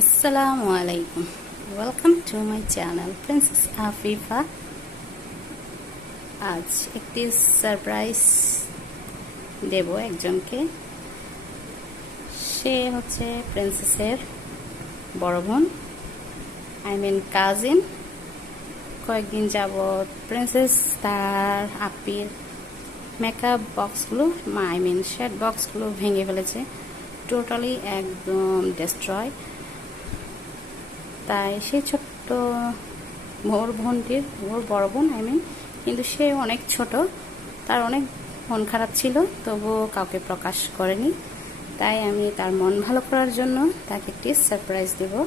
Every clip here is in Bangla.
আসসালামু আলাইকুম welcome to my channel princess Afifa আজ একটি সারপ্রাইজ দেব একজনকে। সে হচ্ছে প্রিন্সেসের বড় বোন আই মিন কাজিন কয়েকদিন যাবৎ প্রিন্সেস তার আপির মেকআপ বক্সগুলো আই মিন শেড বক্সগুলো ভেঙে ফেলেছে। টোটালি একদম ডিস্ট্রয় তাই সে ছোট্ট ওর বোনটির ওর বড় বোন আই মিন কিন্তু সে অনেক ছোট। তার অনেক মন খারাপ ছিল, তবুও কাউকে প্রকাশ করেনি। তাই আমি তার মন ভালো করার জন্য তাকে একটি সারপ্রাইজ দেব।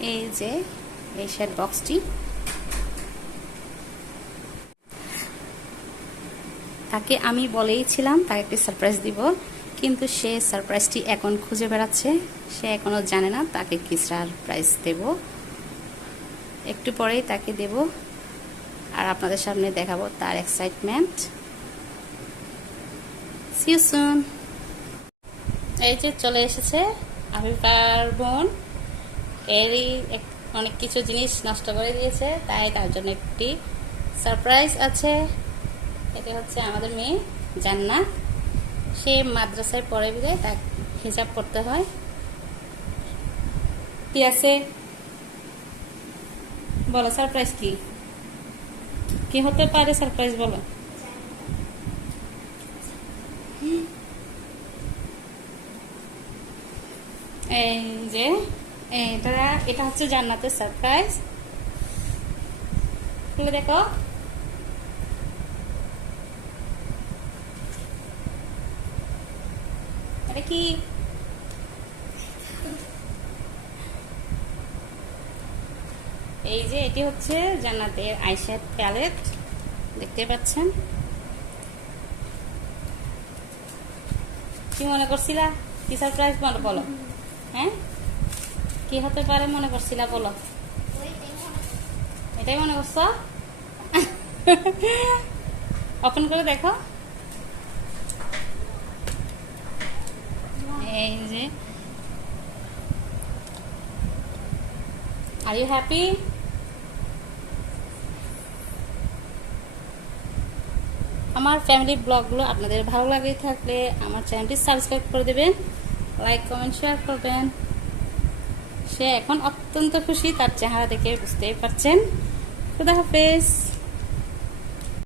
এই যে, এই শেড বক্সটি। তাকে আমি বলেইছিলাম তাকে একটি সারপ্রাইজ দিব। কিন্তু সে সারপ্রাইজটি এখন খুঁজে বেড়াচ্ছে। সে এখনও জানে না তাকে কি সারপ্রাইজ দেব। একটু পরেই তাকে দেব। আর আপনাদের সামনে দেখাবো তার এক্সাইটমেন্ট সিউ সুন এই যে চলে এসেছে আফিফার বোন। এরই অনেক কিছু জিনিস নষ্ট করে দিয়েছে, তাই তার জন্য একটি সারপ্রাইজ আছে। এটা হচ্ছে আমাদের মেয়ে জান্নাত। সে মাদ্রাসায় পড়ে বিদায় তার হিসাব করতে হয়। কি আছে? বলো সারপ্রাইজ কি? কি হতে পারে সারপ্রাইজ বলো। এই যে এটা এটা হচ্ছে জান্নাতের সারপ্রাইজ দেখো। এটা কি এই যে এটি হচ্ছে জান্নাতের আইশ্যাড প্যালেট, দেখতে পাচ্ছেন? কি মনে করছিলা? কি সারপ্রাইজ বলো বলো? হ্যাঁ? কি হতে পারে মনে করছিলা বলো? এটাই মনে করছ? ওপেন করে দেখো এই যে আর you হ্যাপি আমার ফ্যামিলি ব্লগগুলো আপনাদের ভালো লাগে থাকলে আমার চ্যানেলটি সাবস্ক্রাইব করে দেবেন লাইক কমেন্ট শেয়ার করবেন। সে এখন অত্যন্ত খুশি, তার চেহারা দেখে বুঝতেই পারছেন। খুদা হাফেজ।